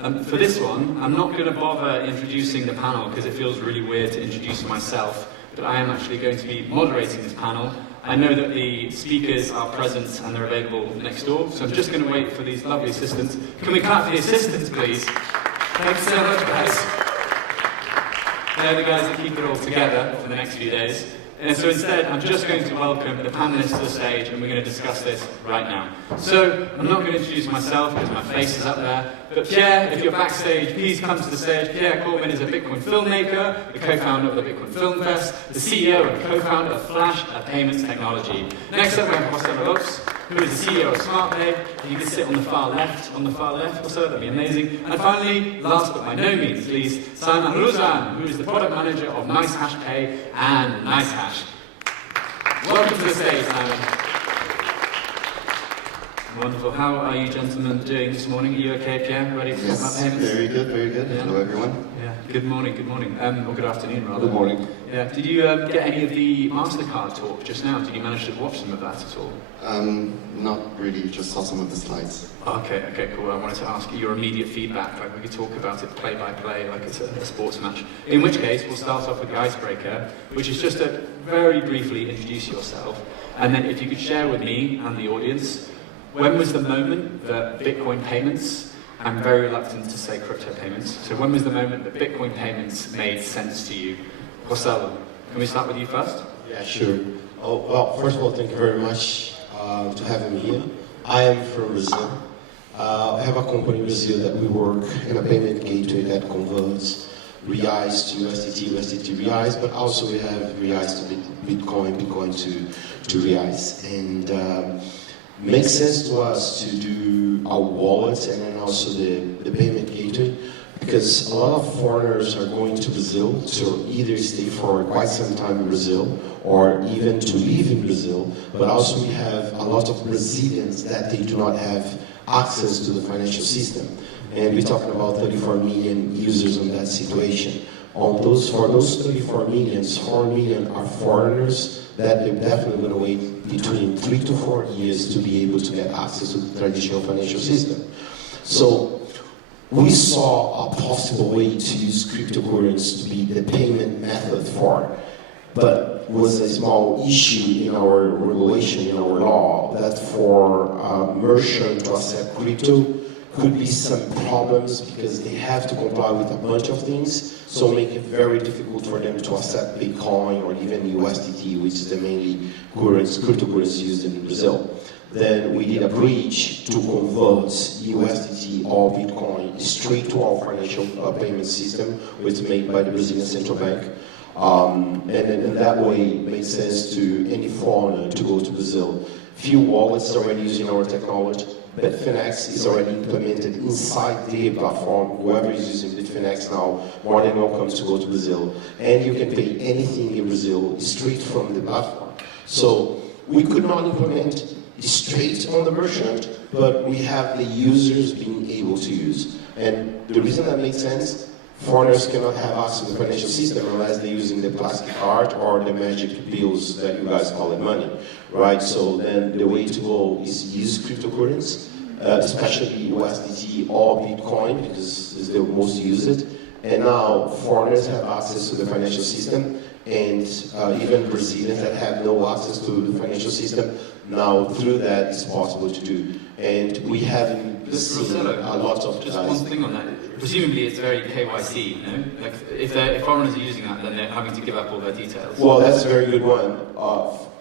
For this one, I'm not going to bother introducing the panel because it feels really weird to introduce myself, but I am actually going to be moderating this panel. I know that the speakers are present and they're available next door, so I'm just going to wait for these lovely assistants. Can we clap for the assistants, please? Thanks so much, guys. They're the guys that keep it all together for the next few days. And so instead, I'm just going to welcome the panelists to the stage, and we're going to discuss this right now. So, I'm not going to introduce myself because my face is up there, but Pierre, if you're backstage, please come to the stage. Pierre Corbin is a Bitcoin filmmaker, the co-founder of the Bitcoin Film Fest, the CEO and co-founder of Flash, a payments technology. Next up, we have Jose Lopes, who is the CEO of SmartPay. You can sit on the far left, or so, that'd be amazing. And finally, last but by no means least, Simon Ruzan, who is the product manager of NiceHashPay and NiceHash. Welcome to the stage, Simon. Wonderful. How are you gentlemen doing this morning? Are you okay, Pierre? Ready to talk about payments? Very good, very good. Yeah. Hello, everyone. Yeah. Good morning, or good afternoon, rather. Good morning. Yeah. Did you get any of the MasterCard talk just now? Did you manage to watch some of that at all? Not really, just saw some of the slides. Okay, cool. I wanted to ask you your immediate feedback, like we could talk about it play by play, like it's a sports match. In which case, we'll start off with the icebreaker, which is just to very briefly introduce yourself, and then if you could share with me and the audience, when was the moment that Bitcoin payments, I'm very reluctant to say crypto payments, so when was the moment that Bitcoin payments made sense to you? Rossello, can we start with you first? Yeah, sure. Oh, well, first of all, thank you very much to having me here. I am from Brazil. I have a company in Brazil that we work in a payment gateway that converts reais to USDT, USDT to reais, but also we have reais to Bitcoin, Bitcoin to reais. And makes sense to us to do our wallet and then also the payment gateway because a lot of foreigners are going to Brazil to either stay for quite some time in Brazil or even to live in Brazil, but also we have a lot of Brazilians that they do not have access to the financial system. And we're talking about 34 million users in that situation. For those 34 million, 4 million are foreigners that they're definitely going to wait between 3 to 4 years to be able to get access to the traditional financial system. So we saw a possible way to use cryptocurrency to be the payment method for, but was a small issue in our regulation, in our law, that for a merchant to accept crypto could be some problems because they have to comply with a bunch of things, so make it very difficult for them to accept Bitcoin or even USDT, which is the mainly cryptocurrency used in Brazil. Then we did a bridge to convert USDT or Bitcoin straight to our financial payment system, which is made by the Brazilian Central Bank. And in that way, it made sense to any foreigner to go to Brazil. Few wallets are already using our technology. Bitfinex is already implemented inside the platform. Whoever is using Bitfinex now, more than welcome to go to Brazil. And you can pay anything in Brazil straight from the platform. So we could not implement straight on the merchant, but we have the users being able to use. And the reason that makes sense, foreigners cannot have access to the financial system unless they're using the plastic card or the magic bills that you guys call it money, right? So then the way to go is use cryptocurrency, especially USDT or Bitcoin because it's the most used. And now foreigners have access to the financial system, and even Brazilians that have no access to the financial system, now through that it's possible to do. And we haven't seen a lot of just one thing on that. Presumably it's very KYC, no? Like if foreigners are using that, then they're having to give up all their details. Well, that's a very good one.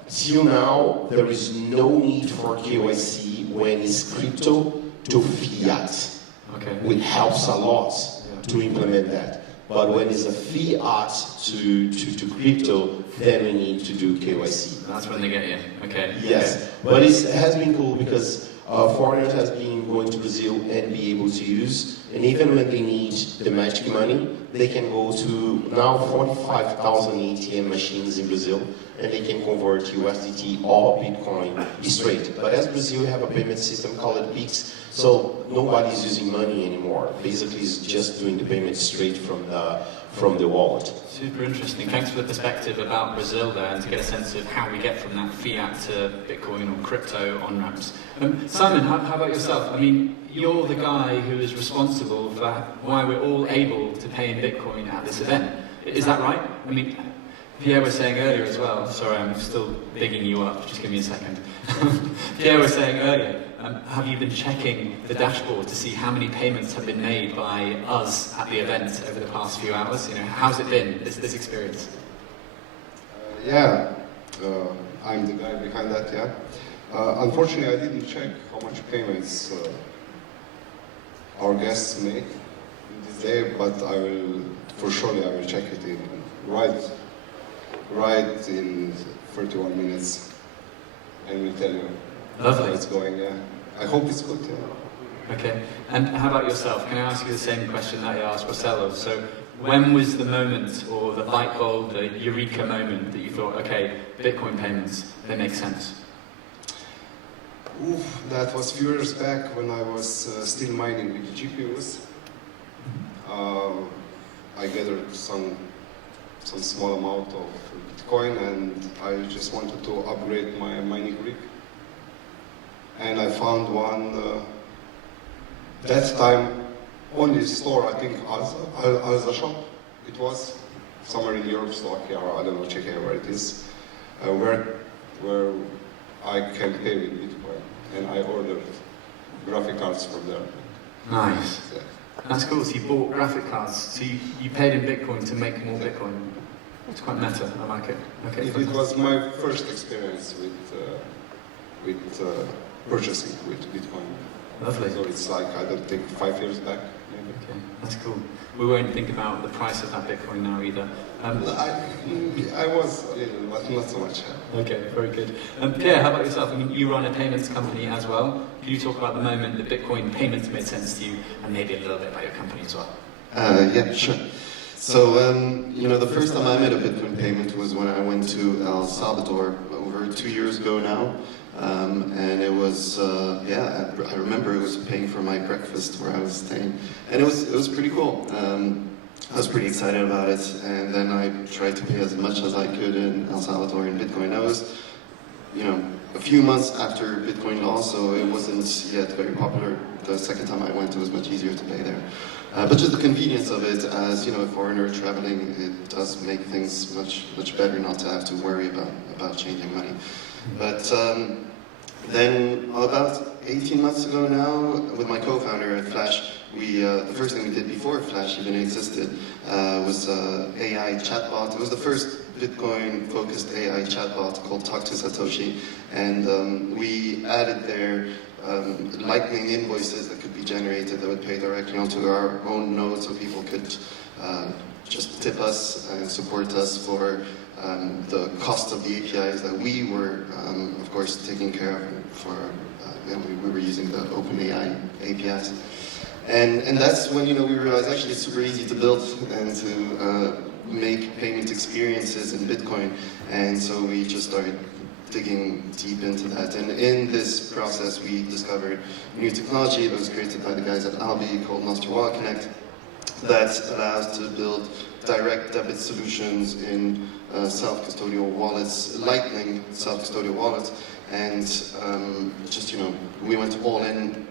Till now, there is no need for KYC when it's crypto to fiat. Okay. Which helps a lot to implement that. But when it's a fiat to crypto, then we need to do KYC. That's when they get you. Okay. Yes, okay. But it has been cool because foreigners has been going to Brazil and be able to use, and even when they need the magic money, they can go to now 45,000 ATM machines in Brazil, and they can convert USDT or Bitcoin straight. But as Brazil, we have a payment system called Pix, so nobody's using money anymore. Basically, it's just doing the payment straight from from the wallet. Super interesting. Thanks for the perspective about Brazil there, and to get a sense of how we get from that fiat to Bitcoin or crypto on-ramps. Simon, how about yourself? I mean, you're the guy who is responsible for why we're all able to pay in Bitcoin at this event. Is that right? I mean, Pierre was saying earlier as well, sorry, I'm still digging you up, just give me a second. Pierre was saying earlier, have you been checking the dashboard to see how many payments have been made by us at the event over the past few hours? You know, how's it been, this experience? Yeah, I'm the guy behind that, yeah. Unfortunately, I didn't check how much payments our guests make this day, but I will, for surely I will check it in right in 31 minutes, and we'll tell you how it's going, yeah. I hope it's good, yeah. Okay, and how about yourself? Can I ask you the same question that I asked Marcelo? So, when was the moment, or the light bulb, the eureka moment that you thought, okay, Bitcoin payments, they make sense? Oof, that was a few years back when I was still mining with GPUs. I gathered some small amount of Bitcoin, and I just wanted to upgrade my mining rig. And I found one, that time, only store, I think, Alza shop. It was somewhere in Europe, Slovakia, or I don't know, Czechia, where it is, where I can pay with Bitcoin. And I ordered graphic cards from there. Nice. Yeah. That's cool, so you bought graphic cards, so you paid in Bitcoin to make more Bitcoin. It's quite meta, I like it. Okay. It was my first experience with purchasing with Bitcoin. Lovely. So it's like, I don't think, 5 years back, maybe. Okay, that's cool. We won't think about the price of that Bitcoin now either. I was a little, but not so much. Okay, very good. Pierre, how about yourself? I mean, you run a payments company as well. Can you talk about the moment that Bitcoin payments made sense to you, and maybe a little bit about your company as well? Yeah, sure. So, the first time I made a Bitcoin payment was when I went to El Salvador over 2 years ago now. And it was, I remember it was paying for my breakfast where I was staying. And it was pretty cool. I was pretty excited about it. And then I tried to pay as much as I could in El Salvador in Bitcoin. That was, a few months after Bitcoin law, so it wasn't yet very popular. The second time I went, it was much easier to pay there. But just the convenience of it, as a foreigner traveling, it does make things much better not to have to worry about changing money. But then about 18 months ago now, with my co-founder at Flash, the first thing we did before Flash even existed was AI chatbot. It was the first Bitcoin-focused AI chatbot called Talk to Satoshi, and we added there Lightning invoices that could be generated that would pay directly onto our own node, so people could just tip us and support us for the cost of the APIs that we were, of course, taking care of. We were using the OpenAI APIs, and that's when we realized actually it's super easy to build and to make payment experiences in Bitcoin, and so we just started digging deep into that. And in this process, we discovered new technology that was created by the guys at Albi called Master Wallet Connect that allows to build direct debit solutions in self-custodial wallets, Lightning self-custodial wallets, and we went all in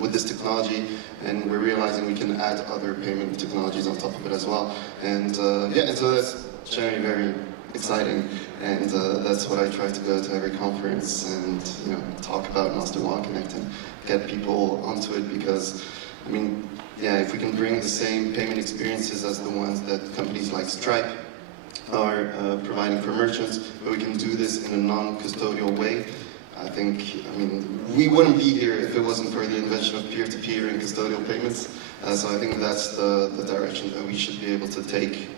with this technology, and we're realizing we can add other payment technologies on top of it as well. And so that's generally very exciting, and that's what I try to go to every conference and talk about Master Wallet Connect and get people onto it, because if we can bring the same payment experiences as the ones that companies like Stripe are providing for merchants, but we can do this in a non-custodial way, I think, we wouldn't be here if it wasn't for the invention of peer-to-peer and custodial payments. So I think that's the direction that we should be able to take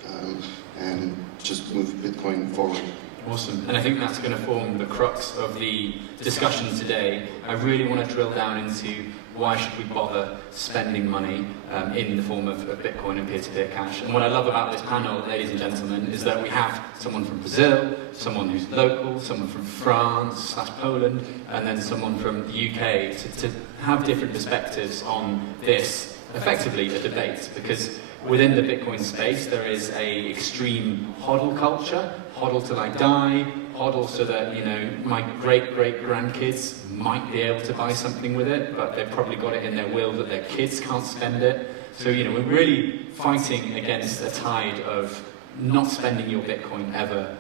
and just move Bitcoin forward. Awesome, and I think that's going to form the crux of the discussion today. I really want to drill down into why should we bother spending money in the form of Bitcoin and peer-to-peer cash. And what I love about this panel, ladies and gentlemen, is that we have someone from Brazil, someone who's local, someone from France/Poland, and then someone from the UK to have different perspectives on this effectively a debate, because within the Bitcoin space there is a extreme hodl culture, hodl till I die, hodl so that, you know, my great-great-grandkids might be able to buy something with it, but they've probably got it in their will that their kids can't spend it. So, you know, we're really fighting against a tide of not spending your Bitcoin ever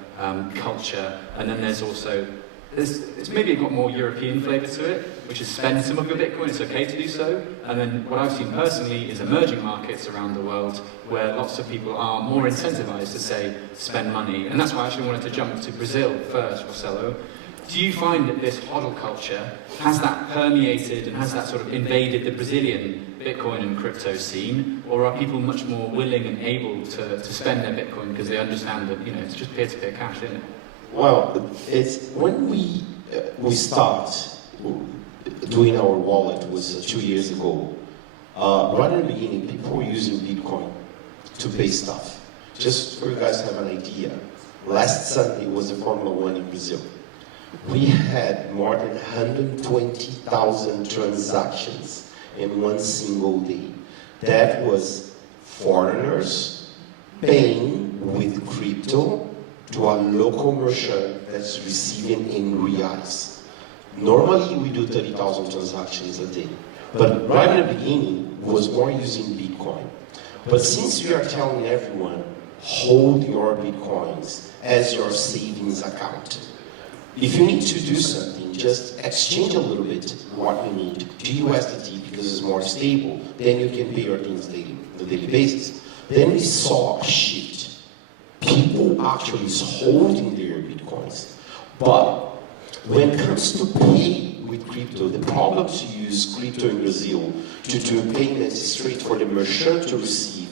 culture. And then there's also, it's maybe got more European flavour to it, which is spend some of your Bitcoin, it's okay to do so. And then what I've seen personally is emerging markets around the world where lots of people are more incentivized to say, spend money. And that's why I actually wanted to jump to Brazil first, Marcelo. Do you find that this hodl culture, has that permeated and has that sort of invaded the Brazilian Bitcoin and crypto scene? Or are people much more willing and able to spend their Bitcoin because they understand that, you know, it's just peer-to-peer cash, isn't it? Well, it's when we start doing our wallet was 2 years ago. Right in the beginning, people were using Bitcoin to pay stuff. Just for you guys to have an idea, last Sunday was the Formula 1 in Brazil. We had more than 120,000 transactions in one single day. That was foreigners paying with crypto to a local merchant that's receiving in reais. Normally we do 30,000 transactions a day, but right in the beginning was more using Bitcoin. But since we are telling everyone, hold your Bitcoins as your savings account. If you need to do something, just exchange a little bit what you need to USDT because it's more stable, then you can pay your things daily, on a daily basis. Then we saw a shift. People actually is holding their Bitcoins. But when it comes to pay with crypto, the problem to use crypto in Brazil to do payments straight for the merchant to receive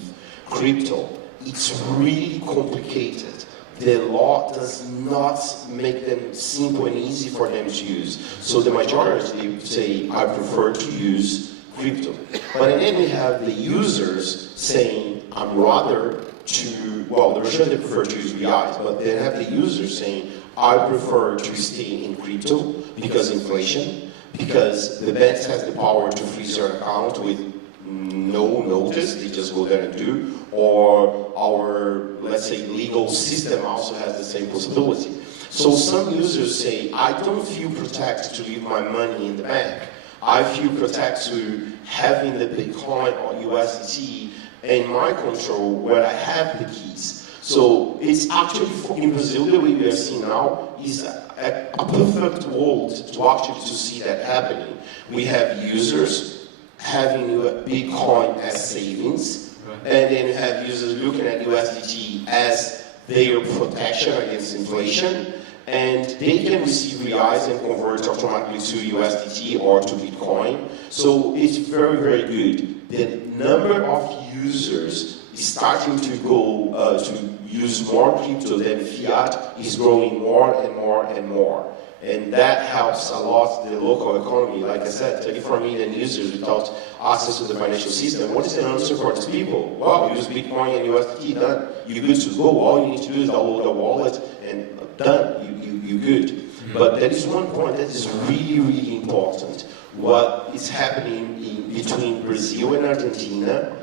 crypto, it's really complicated. The law does not make them simple and easy for them to use. So the majority say, I prefer to use crypto. But then we have the users saying, I'm rather to, well, the merchant they prefer to use reais, but then have the users saying, I prefer to stay in crypto because inflation, because the banks has the power to freeze your account with no notice, they just go there and do, or our, let's say, legal system also has the same possibility. So some users say, I don't feel protected to leave my money in the bank. I feel protected to having the Bitcoin or USDT in my control where I have the keys. So it's actually, in Brazil, the way we are seeing now is a perfect world to actually to see that happening. We have users having Bitcoin as savings, and then you have users looking at USDT as their protection against inflation, and they can receive reais and convert automatically to USDT or to Bitcoin. So it's very, very good. The number of users is starting to go to use more crypto than fiat is growing more and more and more. And that helps a lot the local economy. Like I said, 34 million users without access to the financial system. What is the answer for these people? Well, use Bitcoin and USDT, done. You're good to go. All you need to do is download the wallet and done. You're good. But there is one point that is really, really important. What is happening between Brazil and Argentina,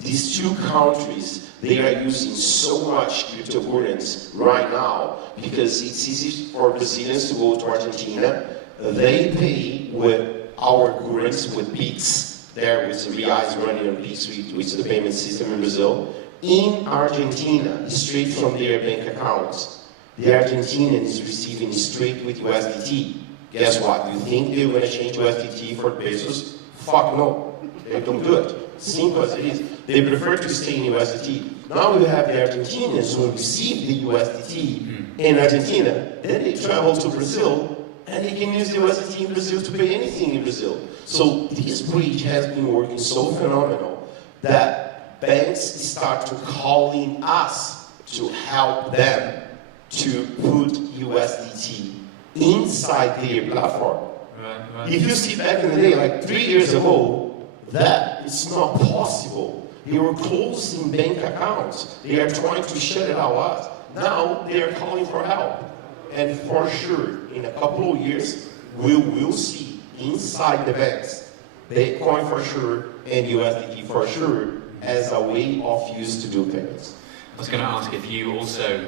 these two countries, they are using so much cryptocurrency right now because it's easy for Brazilians to go to Argentina. They pay with our currency, with Pix, there with reais running on Pix, which is the payment system in Brazil, in Argentina, straight from their bank accounts. The Argentinian is receiving straight with USDT. Guess what? You think they're going to change USDT for pesos? Fuck no. They don't do it. Simple as it is. They prefer to stay in USDT. Now we have the Argentinians who receive the USDT in Argentina. Then they travel to Brazil and they can use the USDT in Brazil to pay anything in Brazil. So this bridge has been working so phenomenal that banks start to calling us to help them to put USDT inside their platform. Right. If you see back in the day, like 3 years ago, that is not possible. They were closing bank accounts. They are trying to shut it all out. Now they are calling for help. And for sure, in a couple of years, we will see inside the banks, Bitcoin for sure, and USDT for sure as a way of use to do payments. I was going to ask if you also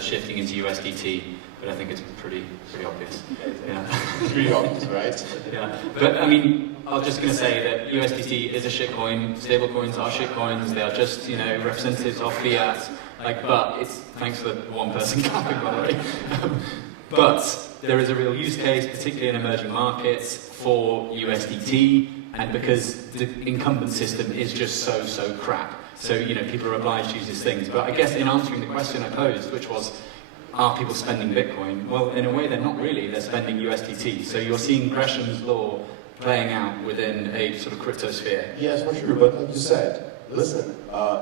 shifting into USDT, but I think it's pretty obvious. Yeah. It's really obvious, right? Yeah. But I mean, I was just going to say that USDT is a shitcoin. Stablecoins are shitcoins. They are just, you know, representatives of fiat. Like, but it's thanks for one person clapping, by the way. But there is a real use case, particularly in emerging markets, for USDT, and because the incumbent system is just so crap. So, you know, people are obliged to use these things. But I guess in answering the question I posed, which was, are people spending Bitcoin? Well, in a way, they're not really. They're spending USDT. So you're seeing Gresham's law playing out within a sort of crypto sphere. Yes, for sure. But like you said, listen,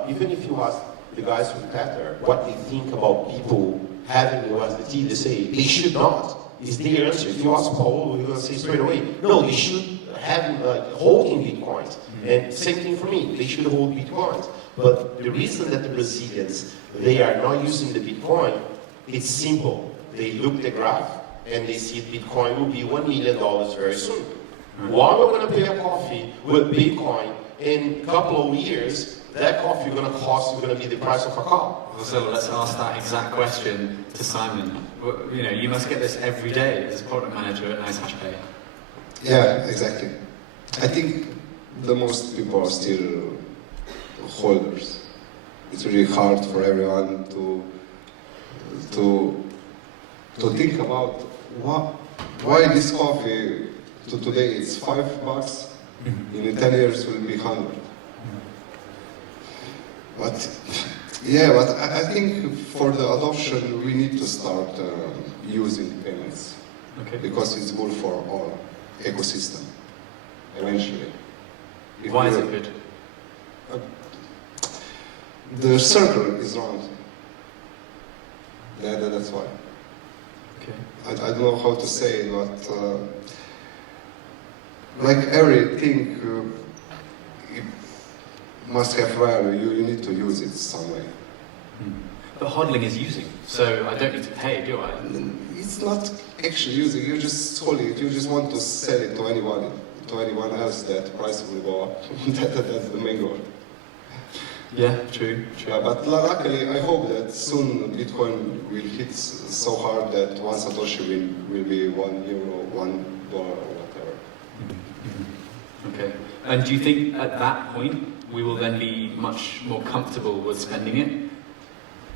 even if you ask the guys from Tether what they think about people having USDT, they say they should not. It's their answer. If you ask Paul, we're going to say straight away, no, they should have holding Bitcoins. And same thing for me, they should hold Bitcoins. But the reason that the Brazilians, they are not using the Bitcoin, it's simple. They look at the graph and they see Bitcoin will be $1 million very soon. Why am I going to pay a coffee with Bitcoin in a couple of years? That coffee is going to cost you going to be the price of a cup. So let's ask that exact question to Simon. You know, you must get this every day as a product manager at NiceHashPay. Yeah, exactly. I think the most people are still holders. It's really hard for everyone to think about why this coffee today it's $5, in 10 years will be 100. But yeah, but I think for the adoption we need to start using payments, because it's good for all ecosystem eventually. Why is it good? The circle is round. That's why. Okay. I don't know how to say it, but like everything it must have value. You need to use it some way. But hodling is using, so I don't need to pay, do I? It's not actually using. You just hold it. You just want to sell it to anyone else. That price will go up. That's the main goal. Yeah, true. Yeah, but luckily, I hope that soon Bitcoin will hit so hard that one Satoshi will be €1, $1, or whatever. Okay. And do you think at that point we will then be much more comfortable with spending it?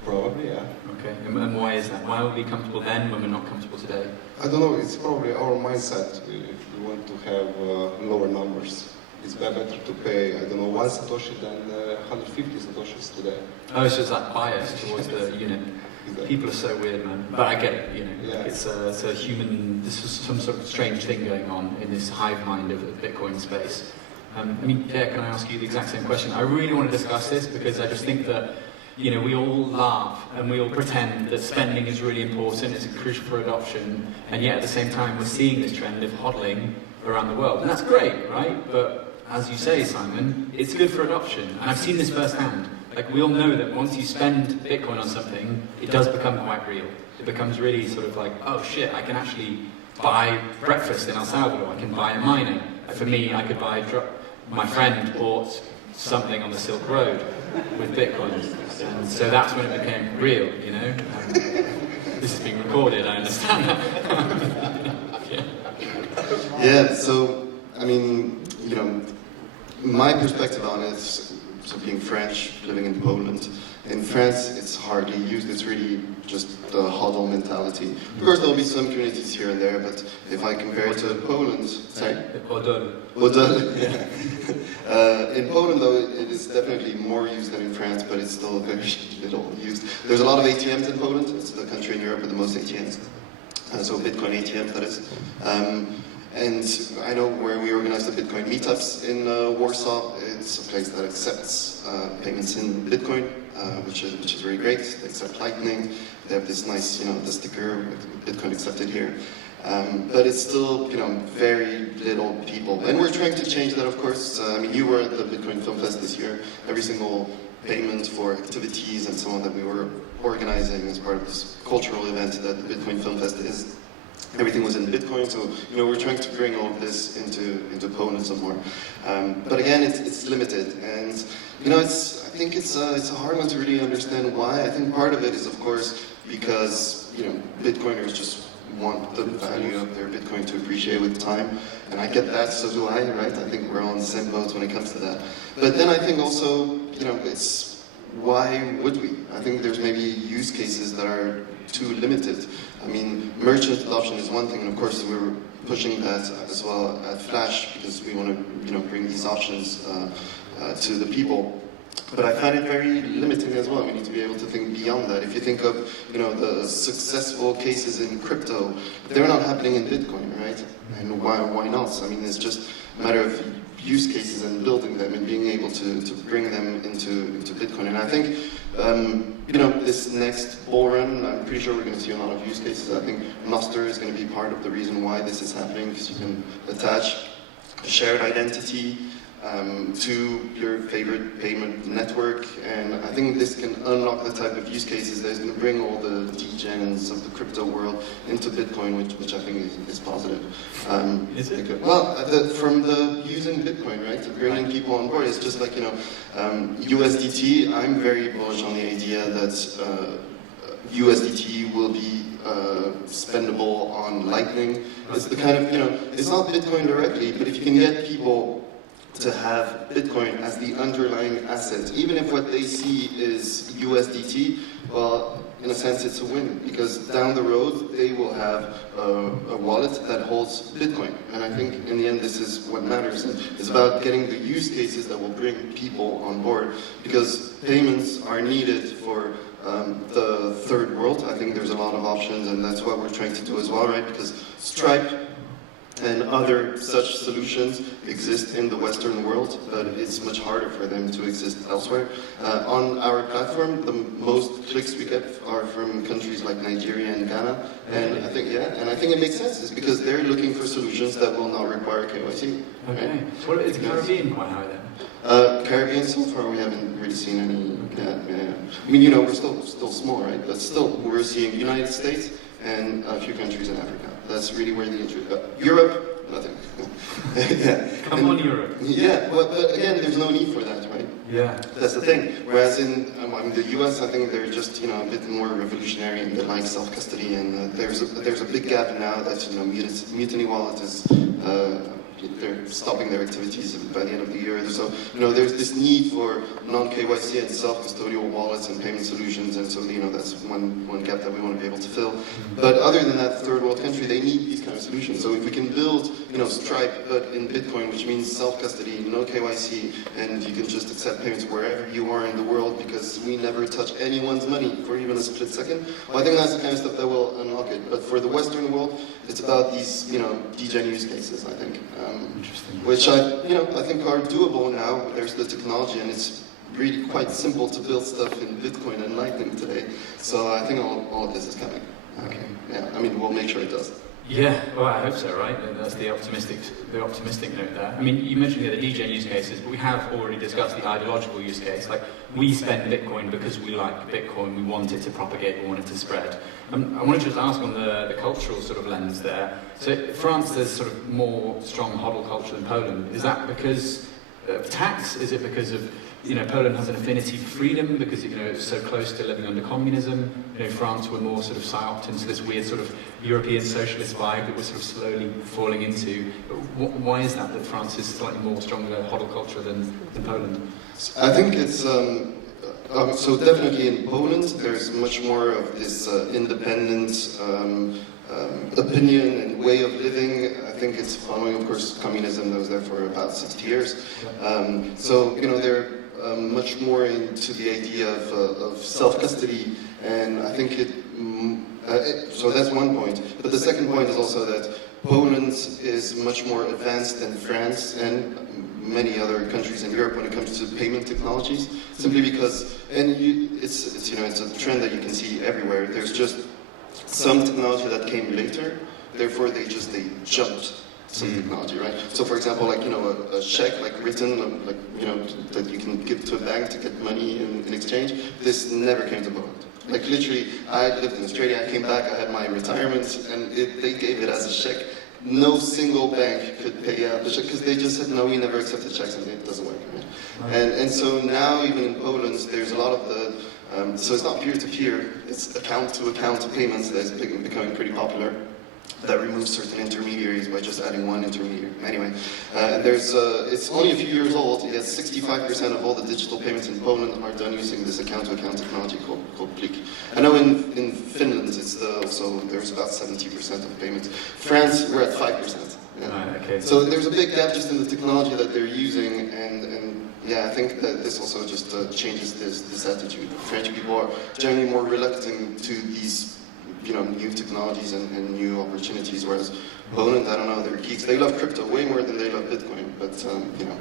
Probably, yeah. Okay. And why is that? Why will we be comfortable then when we're not comfortable today? I don't know. It's probably our mindset. We want to have lower numbers. It's better to pay, I don't know, 1 Satoshi than 150 Satoshis today. Oh, it's just that bias towards the unit. Exactly. People are so weird, man. But I get it, you know. Yeah. It's a human, this is some sort of strange thing going on in this hive mind of the Bitcoin space. I mean, yeah, can I ask you the exact same question? I really want to discuss this because I just think that, you know, we all laugh and we all pretend that spending is really important, it's crucial for adoption, and yet at the same time we're seeing this trend of hodling around the world. And that's great, right? But as you say, Simon, it's good for adoption. And I've seen this firsthand. Like, we all know that once you spend Bitcoin on something, it does become quite real. It becomes really sort of like, oh shit, I can actually buy breakfast in El Salvador. I can buy a miner. For me, I could buy, my friend bought something on the Silk Road with Bitcoin. And so that's when it became real, you know? This is being recorded, I understand that. Yeah, so, I mean, you know, my perspective on it, so being French, living in Poland, in France it's hardly used, it's really just the hodl mentality. Of course there'll be some communities here and there, but if I compare it to Poland, sorry? Hodl. Yeah. In Poland though, it is definitely more used than in France, but it's still very little used. There's a lot of ATMs in Poland, it's the country in Europe with the most ATMs. So Bitcoin ATMs, that is. And I know where we organize the Bitcoin meetups in Warsaw. It's a place that accepts payments in Bitcoin, which is really great. They accept Lightning. They have this nice, you know, the sticker with Bitcoin accepted here. But it's still, you know, very little people. And we're trying to change that, of course. I mean, you were at the Bitcoin Film Fest this year. Every single payment for activities and so on that we were organizing as part of this cultural event that the Bitcoin Film Fest is. everything was in Bitcoin. So we're trying to bring all of this into Poland some more. But again, it's limited, and I think it's a hard one to really understand why. I think part of it is, of course, because Bitcoiners just want the value of their Bitcoin to appreciate with time, and I get that, so do I, right? I think we're all in the same boat when it comes to that. But then I think also, it's why would we? I think there's maybe use cases that are too limited. I mean, merchant adoption is one thing, and of course we're pushing that as well at Flash because we want to bring these options to the people. But I find it very limiting as well. We need to be able to think beyond that. If you think of, the successful cases in crypto, they're not happening in Bitcoin, right? And why not? I mean, it's just a matter of use cases and building them and being able to bring them into Bitcoin. And I think, this next bull run, I'm pretty sure we're going to see a lot of use cases. I think Nostr is going to be part of the reason why this is happening, because you can attach a shared identity to your favorite payment network, and I think this can unlock the type of use cases that is going to bring all the degens of the crypto world into Bitcoin, which I think is positive. Is it? Well, from the using Bitcoin, right, to bringing people on board, it's just like, USDT, I'm very bullish on the idea that USDT will be spendable on Lightning. It's the kind of, it's not Bitcoin directly, but if you can get people to have Bitcoin as the underlying asset, even if what they see is USDT, well, in a sense it's a win, because down the road they will have a wallet that holds Bitcoin. And I think in the end this is what matters. It's about getting the use cases that will bring people on board, because payments are needed for the third world. I think there's a lot of options, and that's what we're trying to do as well, right? Because Stripe and other such solutions exist in the Western world, but it's much harder for them to exist elsewhere. On our platform, the most clicks we get are from countries like Nigeria and Ghana, and I think it makes sense. It's because they're looking for solutions that will not require KYC. Okay. Right? So what is the Caribbean quite high then? Caribbean, so far we haven't really seen any. I mean, we're still small, right? But still, we're seeing United States and a few countries in Africa. That's really where the interest. Europe, nothing. Yeah. Come on, Europe. Yeah, but again, there's no need for that, right? Yeah. That's the thing. Whereas in the US, I think they're just a bit more revolutionary and they like self-custody, and there's a big gap now that Mutiny Wallet is. They're stopping their activities by the end of the year. So, there's this need for non-KYC and self-custodial wallets and payment solutions, and so, that's one gap that we want to be able to fill. But other than that, third world country, they need these kind of solutions. So if we can build, Stripe, but in Bitcoin, which means self-custody, no KYC, and you can just accept payments wherever you are in the world, because we never touch anyone's money for even a split second. Well, I think that's the kind of stuff that will unlock it. But for the Western world, it's about these, degen use cases, I think. Interesting. Which I think are doable now. There's the technology, and it's really quite simple to build stuff in Bitcoin and Lightning today. So I think all of this is coming. Okay. Yeah, I mean, we'll make sure it does. Yeah, well, I hope so, right? That's the optimistic note there. I mean, you mentioned the degen use cases, but we have already discussed the ideological use case. Like, we spend Bitcoin because we like Bitcoin, we want it to propagate, we want it to spread. I wanted to just ask on the cultural sort of lens there. So France, there's sort of more strong hodl culture than Poland. Is that because of tax? Is it because of, Poland has an affinity for freedom because, it's so close to living under communism? France were more sort of psyoped into this weird sort of European socialist vibe that we're sort of slowly falling into. Why is that France is slightly more stronger hodl culture than Poland? I think it's, so definitely in Poland, there's much more of this independent opinion and way of living. I think it's following, of course, communism that was there for about 60 years. So, they're much more into the idea of self-custody, and I think so that's one point. But the second point is also that Poland is much more advanced than France and many other countries in Europe when it comes to payment technologies, simply because, it's a trend that you can see everywhere. There's just some technology that came later, therefore they jumped some technology, right? So for example, a check, written, that you can give to a bank to get money in exchange, this never came to Poland. Like literally, I lived in Australia, I came back, I had my retirement, and they gave it as a check. No single bank could pay out the check because they just said, no, we never accepted checks, and it doesn't work. Right? And so now, even in Poland, there's a lot of the, so it's not peer-to-peer, it's account-to-account payments that's becoming pretty popular. That removes certain intermediaries by just adding one intermediary. Anyway, it's only a few years old. It has 65% of all the digital payments in Poland are done using this account-to-account technology called Plik. I know in Finland it's also there's about 70% of payments. France, we're at 5%. Yeah. Right, okay. So there's a big gap just in the technology that they're using, and yeah, I think that this also just changes this attitude. French people are generally more reluctant to these new technologies and new opportunities, whereas Poland, I don't know, they're geeks. They love crypto way more than they love Bitcoin, but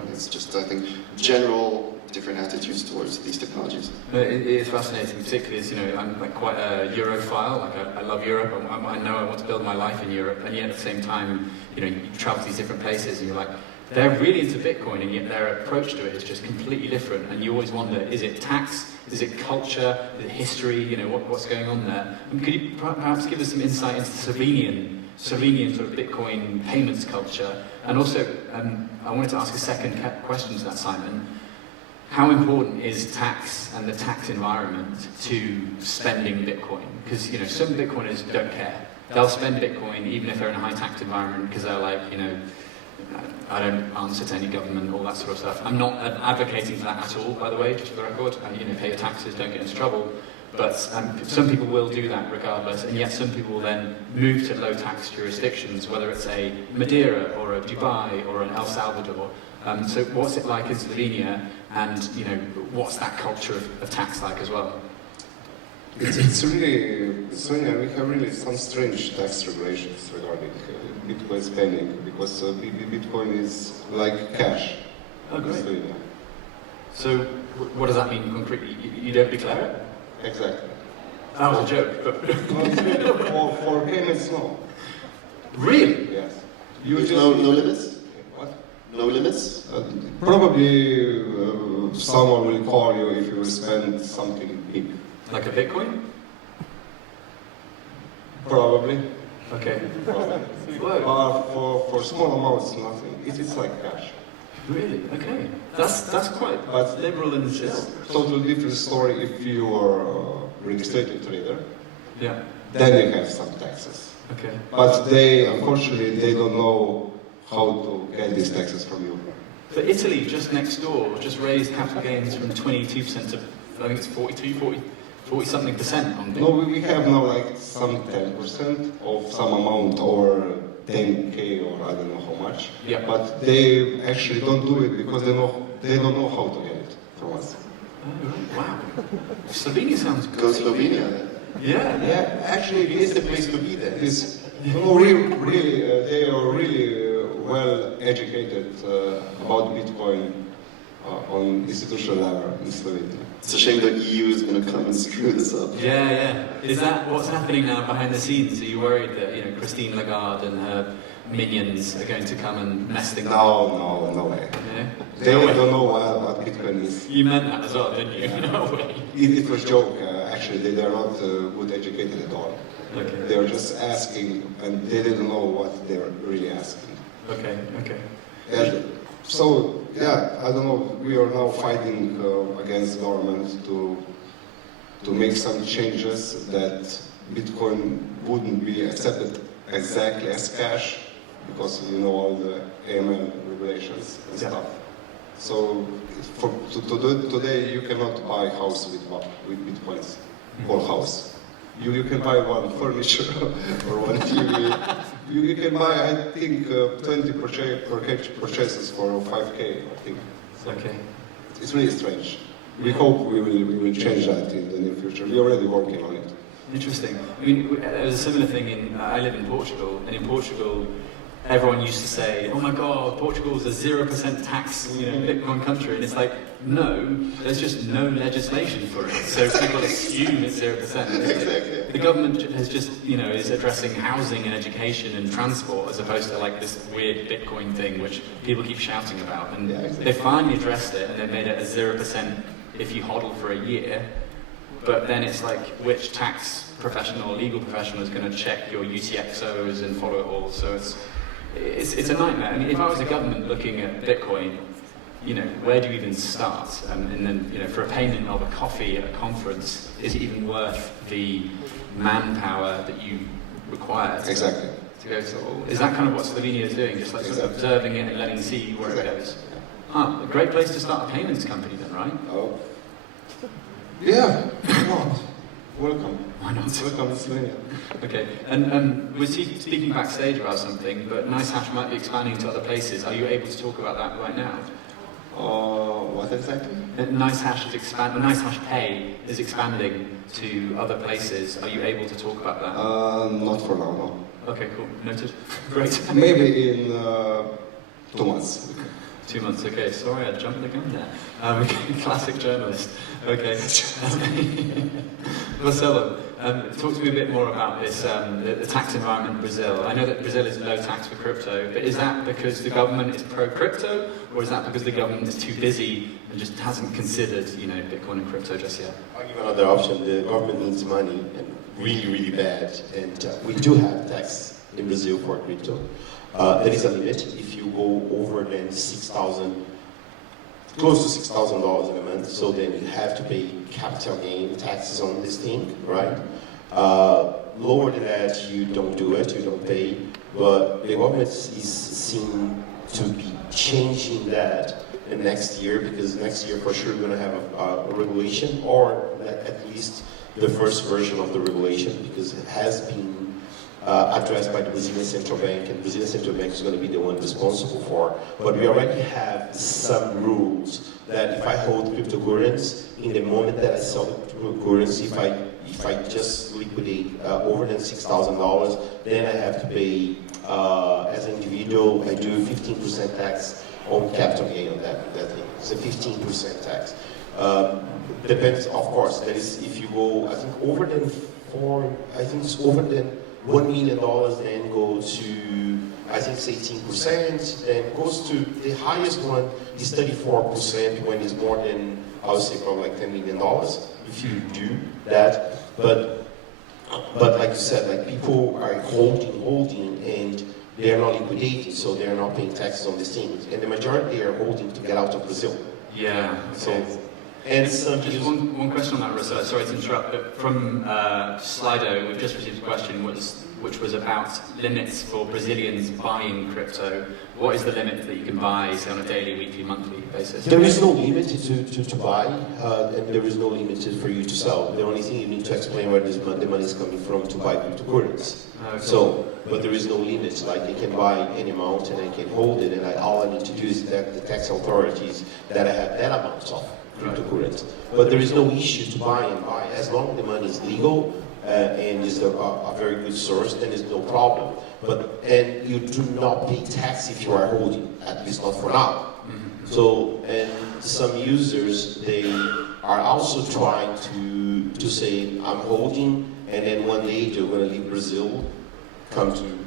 it's just, I think, general different attitudes towards these technologies. It is fascinating, particularly as, I'm like quite a Europhile, like I love Europe, I know I want to build my life in Europe, and yet at the same time, you travel to these different places and you're like, they're really into Bitcoin, and yet their approach to it is just completely different. And you always wonder, is it tax? Is it culture? Is it history? What's going on there? And could you perhaps give us some insight into Slovenian sort of Bitcoin payments culture? And also, I wanted to ask a second question to that, Simon. How important is tax and the tax environment to spending Bitcoin? Because some Bitcoiners don't care. They'll spend Bitcoin even if they're in a high tax environment because they're like, I don't answer to any government, all that sort of stuff. I'm not advocating for that at all, by the way, just for the record. Pay your taxes, don't get into trouble. But some people will do that regardless, and yet some people will then move to low tax jurisdictions, whether it's a Madeira or a Dubai or an El Salvador. So what's it like in Slovenia, and what's that culture of tax like as well? It's really, Slovenia, we have really some strange tax regulations regarding Bitcoin spending, because Bitcoin is like cash in Slovenia. So what does that mean concretely? You don't declare it? Exactly. That was a joke, but... for payments, no. Really? Yes. No limits? What? No limits? Probably someone will call you if you will spend something big. Like a Bitcoin? Probably. Okay. For small amounts, nothing. It's like cash. Really? Okay. That's quite liberal in the system. Totally different story if you are a registered trader. Yeah. Then you have some taxes. Okay. But unfortunately, they don't know how to get these taxes from you. But Italy, just next door, just raised capital gains from 22% to, I think it's 40 something percent on Bitcoin. No, we have now like some 10% of some amount, or 10K, or I don't know how much. Yeah. But they actually don't do it because they don't know how to get it from us. Oh, right. Wow. Slovenia sounds good. Go Slovenia. Yeah. Actually, it is the place to be then. Really, they are really well educated about Bitcoin on institutional level in Slovenia. It's a shame the EU is going to come and screw this up. Yeah. Is that what's happening now behind the scenes? Are you worried that Christine Lagarde and her minions are going to come and mess things up? No way. Yeah? They don't know what Bitcoin is. You meant that as well, didn't you? No way. It was a joke. Actually, they are not good educated at all. Okay. They are just asking, and they didn't know what they are really asking. Okay. And so, I don't know, we are now fighting against government to make some changes that Bitcoin wouldn't be accepted exactly as cash, because all the AML regulations and stuff. So today you cannot buy a house with Bitcoins, whole house. You can buy one furniture or one TV. You can buy, I think, 20 purchases for 5K, I think. So Okay. it's really strange. We hope we will change that in the near future. We're already working on it. Interesting. I mean, there's a similar thing I live in Portugal, and in Portugal, everyone used to say, oh my God, Portugal's a 0% tax, Bitcoin country. And it's like, no, there's just no legislation for it. So people assume it's 0%. Exactly. The government has just, is addressing housing and education and transport as opposed to like this weird Bitcoin thing which people keep shouting about. And Yeah, exactly. they finally addressed it and they made it a 0% if you hodl for a year. but then it's like which tax professional or legal professional is going to check your UTXOs and follow it all. So it's a nightmare. I mean, if I was a government looking at Bitcoin, you know, where do you even start? And then, you know, for a payment of a coffee at a conference, is it even worth the manpower that you require to go to all? Is that kind of what Slovenia is doing, just like sort of observing it and letting see where it goes? Ah, a great place to start a payments company then, right? Oh. Yeah, why not? Welcome. Why not? Welcome to Slovenia. Okay, and we're speaking backstage about something, but NiceHash might be expanding to other places. Are you able to talk about that right now? What exactly? NiceHash NiceHash Pay is expanding to other places. Are you able to talk about that? Not for now, no. Okay, cool. Noted. Great. Maybe in 2 months. 2 months, okay. Sorry, I jumped the gun there. Classic journalist. Okay. Marcelo, talk to me a bit more about this, the tax environment in Brazil. I know that Brazil is low tax for crypto, but is that because the government is pro-crypto, or is that because the government is too busy and just hasn't considered, you know, Bitcoin and crypto just yet? I'll give another option. The government needs money, and really, really bad. And we do have tax in Brazil for crypto. There is a limit. If you go over than close to $6,000 in a month, so then you have to pay capital gain taxes on this thing, right? Lower than that, you don't do it, you don't pay. But the government is seen to be changing that in next year, because next year for sure we're going to have a regulation, or at least the first version of the regulation, because it has been addressed by the Brazilian Central Bank, and the Brazilian Central Bank is going to be the one responsible for. But we already have some rules that if I hold cryptocurrencies, in the moment that I sell the cryptocurrency, if I just liquidate over than $6,000, then I have to pay, as an individual, I do 15% tax on capital gain on that thing. It's a 15% tax. Depends, of course, that is if you go, I think over than it's over than $1 million, then go to, I think it's 18%, then goes to, the highest one is 34% when it's more than, I would say probably like $10 million, if you do that. But like you said, like people are holding, and they are not liquidating, so they are not paying taxes on these things. And the majority are holding to get out of Brazil. Yeah. So, and some just one question on that, Rosa. Sorry to interrupt, but from Slido, we've just received a question which was about limits for Brazilians buying crypto. What is the limit that you can buy, say, on a daily, weekly, monthly basis? There is no limit to buy, and there is no limit for you to sell. The only thing you need to explain where the money is coming from to buy cryptocurrencies. Okay. So, but there is no limit. Like I can buy any amount and I can hold it, and all I need to do is that the tax authorities that I have that amount of cryptocurrency. But there is no issue to buy and buy. As long as the money is legal and is a very good source, then there's no problem. And you do not pay tax if you are holding, at least not for now. Mm-hmm. So, and some users, they are also trying to say, I'm holding, and then one day they're going to leave Brazil, come to.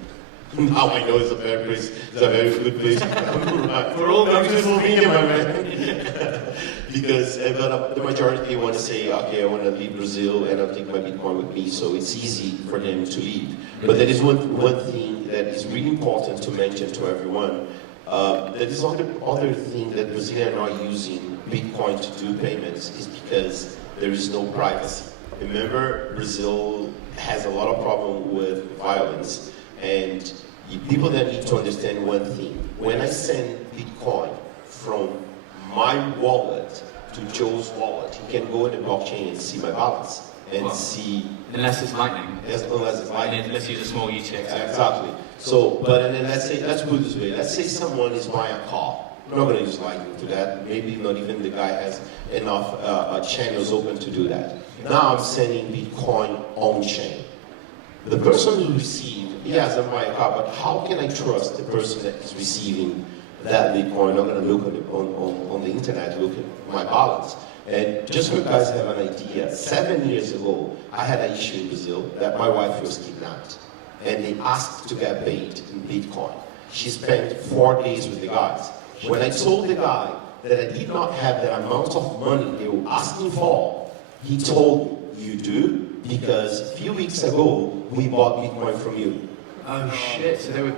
Now I know it's a very place. It's a very good place to come. We're all going to Slovenia, my man. Because but the majority want to say, okay, I want to leave Brazil and I'll take my Bitcoin with me, so it's easy for them to leave. But there is one thing that is really important to mention to everyone. That is other thing that Brazilians are not using Bitcoin to do payments is because there is no privacy. Remember, Brazil has a lot of problem with violence. And people that need to understand one thing. When I send Bitcoin from my wallet to Joe's wallet, he can go in the blockchain and see my balance. And see... Unless it's Lightning. Unless it's Lightning. And let's use a small UTXO. Exactly. So, but and then let's put it this way. Let's say someone is buying a car. I'm not going to use Lightning to that. Maybe not even the guy has enough channels open to do that. Now I'm sending Bitcoin on-chain. The person who received, yes, I'm buying a car, but how can I trust the person that is receiving that Bitcoin? I'm going to look on the internet, look at my balance. And just so you guys have an idea, 7 years ago, I had an issue in Brazil that my wife was kidnapped. And they asked to get paid in Bitcoin. She spent 4 days with the guys. When I told the guy that I did not have that amount of money they were asking for, he told me, you do, because a few weeks ago, we bought Bitcoin from you. Oh shit, so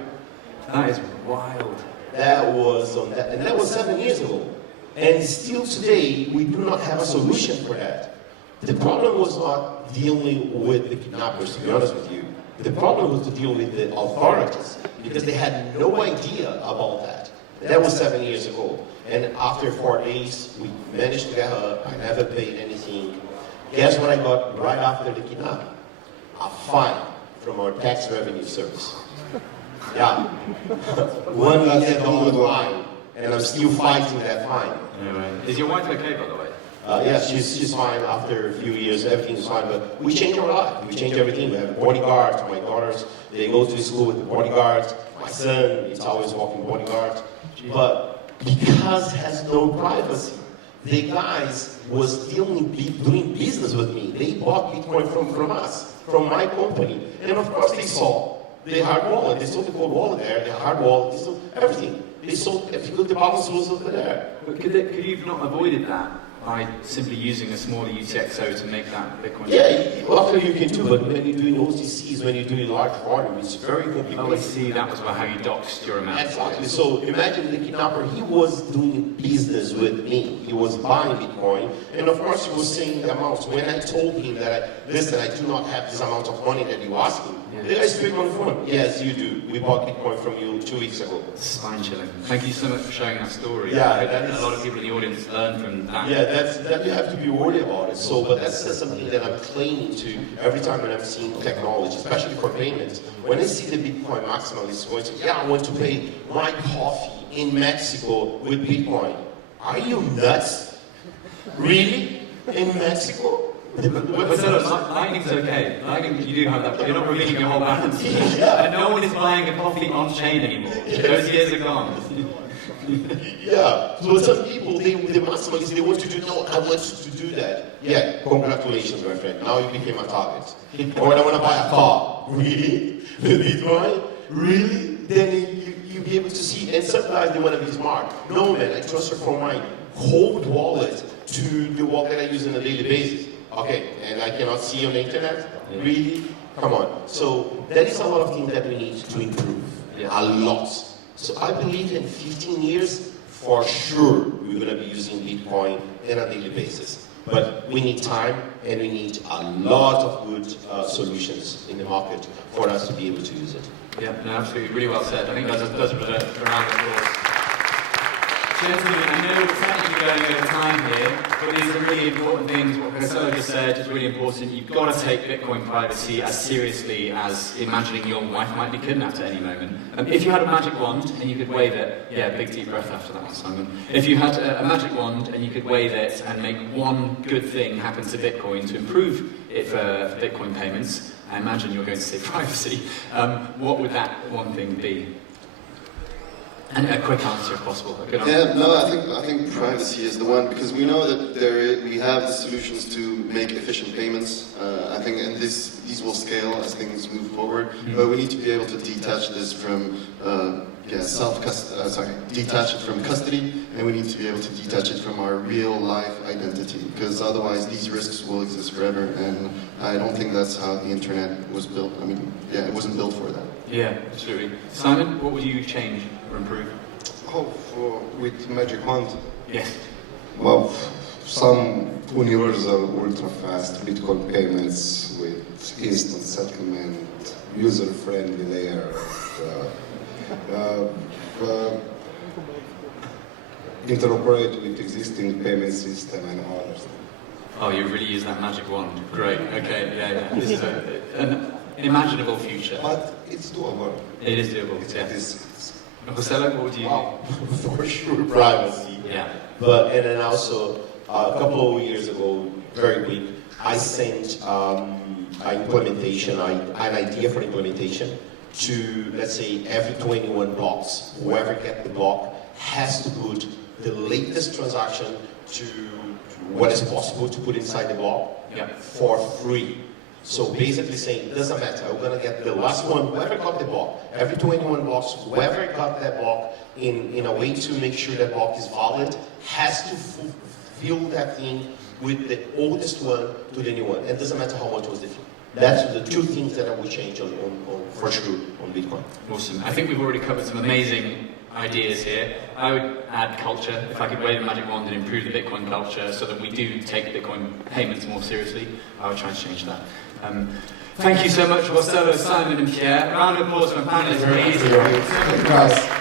that is wild. That was and that was 7 years ago. And still today, we do not have a solution for that. The problem was not dealing with the kidnappers, to be honest with you. The problem was to deal with the authorities, because they had no idea about that. That was 7 years ago. And after 4 days, we managed to get her. I never paid anything. Guess what I got right after the kidnapping? A fine from our tax revenue service. Yeah. $1 million fine. And I'm still fighting that fine. Anyway, is your wife okay, by the way? Yeah, she's fine after a few years. Everything's fine, but we change our life. We change everything. We have bodyguards. My daughters, they go to school with the bodyguards. My son, it's always walking bodyguards. But because it has no privacy, the guys was doing business with me. They bought Bitcoin from us, from my company. And of course they saw the hard wallet. They saw the gold wallet there, the hard wallet, they saw everything. They saw, if you look, the balance was over there. But could you have not avoided that by simply using a smaller UTXO to make that Bitcoin? Yeah, after you can do, but when you're doing OCCs, when you're doing large volume, it's very complicated. Oh, I see, that was how you doxed your amount. Exactly. So imagine the kidnapper, he was doing business with me. He was buying Bitcoin, and of course he was saying the amounts. When I told him that, listen, I do not have this amount of money that you asking, the guy straight on the phone. Yes, you do. We bought Bitcoin from you 2 weeks ago. Spine chilling. Thank you so much for sharing that story. Yeah, I hope that is, a lot of people in the audience learn from that. Yeah, that you have to be worried about it. So, but that's something that I'm claiming to every time when I'm seeing technology, especially for payments. When I see the Bitcoin maximalist going to, yeah, I want to pay my coffee in Mexico with Bitcoin. Are you nuts? Really? In Mexico? Lightning's okay. Lightning, you do have that, but you're not revealing your whole balance. Yeah. And no one is buying a coffee on chain anymore. Those years are gone. Yeah, so some people, the maximalists, they want to do, no, I want you to do that. Yeah, congratulations, my friend. Now you became a target. Or I want to buy a car. Really? With Bitcoin? Really? Then you be able to see, and some guys, they want to be smart. No, man, I transfer from my cold wallet to the wallet that I use on a daily basis. Okay, and I cannot see on the internet? Yeah. Really? Come on. So there is a lot of things that we need to improve. Yeah. A lot. So I believe in 15 years, for sure, we're going to be using Bitcoin on a daily basis. But we need time, and we need a lot of good solutions in the market for us to be able to use it. Yeah, no, absolutely, really well said. I think that does deserve a round of applause. Gentlemen, I know we're technically going over time here, but these are really important things. What Marcelo just said is really important. You've got to take Bitcoin privacy as seriously as imagining your wife might be kidnapped at any moment. If you had a magic wand and you could wave it, yeah, big deep breath after that one, Simon. If you had a magic wand and you could wave it and make one good thing happen to Bitcoin to improve it for Bitcoin payments, I imagine you're going to say privacy. What would that one thing be? And a quick answer if possible. A good answer. Yeah, no, I think privacy is the one, because we know that we have the solutions to make efficient payments. I think, and these will scale as things move forward. But we need to be able to detach this from detach it from custody, and we need to be able to detach it from our real life identity, because otherwise these risks will exist forever. And I don't think that's how the internet was built. I mean, yeah, it wasn't built for that. Yeah, absolutely. Simon, what would you change or improve? With Magic Wand? Yes. Well, some universal ultra-fast Bitcoin payments with instant settlement, user-friendly layer, interoperate with existing payment system and others. Oh, you really use that magic wand. Great. Okay. Yeah. This is an unimaginable future. But it's doable. It is doable. Yeah. Marcelo, what would you do? For sure, privacy. Yeah. But, and then also, a couple of years ago, very quick, I sent an idea for implementation to, let's say, every 21 blocks. Whoever gets the block has to put the latest transaction to what is possible to put inside the block for free. So basically saying, it doesn't matter, I'm going to get the last one, whoever got the block, every 21 blocks, whoever got that block in a way to make sure that block is valid, has to fill that thing with the oldest one to the new one. And it doesn't matter how much was the fee. That's the two things that I will change for sure on Bitcoin. Awesome. I think we've already covered some amazing ideas here. I would add culture. If I could wave a magic wand and improve the Bitcoin culture so that we do take Bitcoin payments more seriously, I would try to change that. Thank you so much, Marcelo, Simon and Pierre. A round of applause for my panelists, please. Thank you.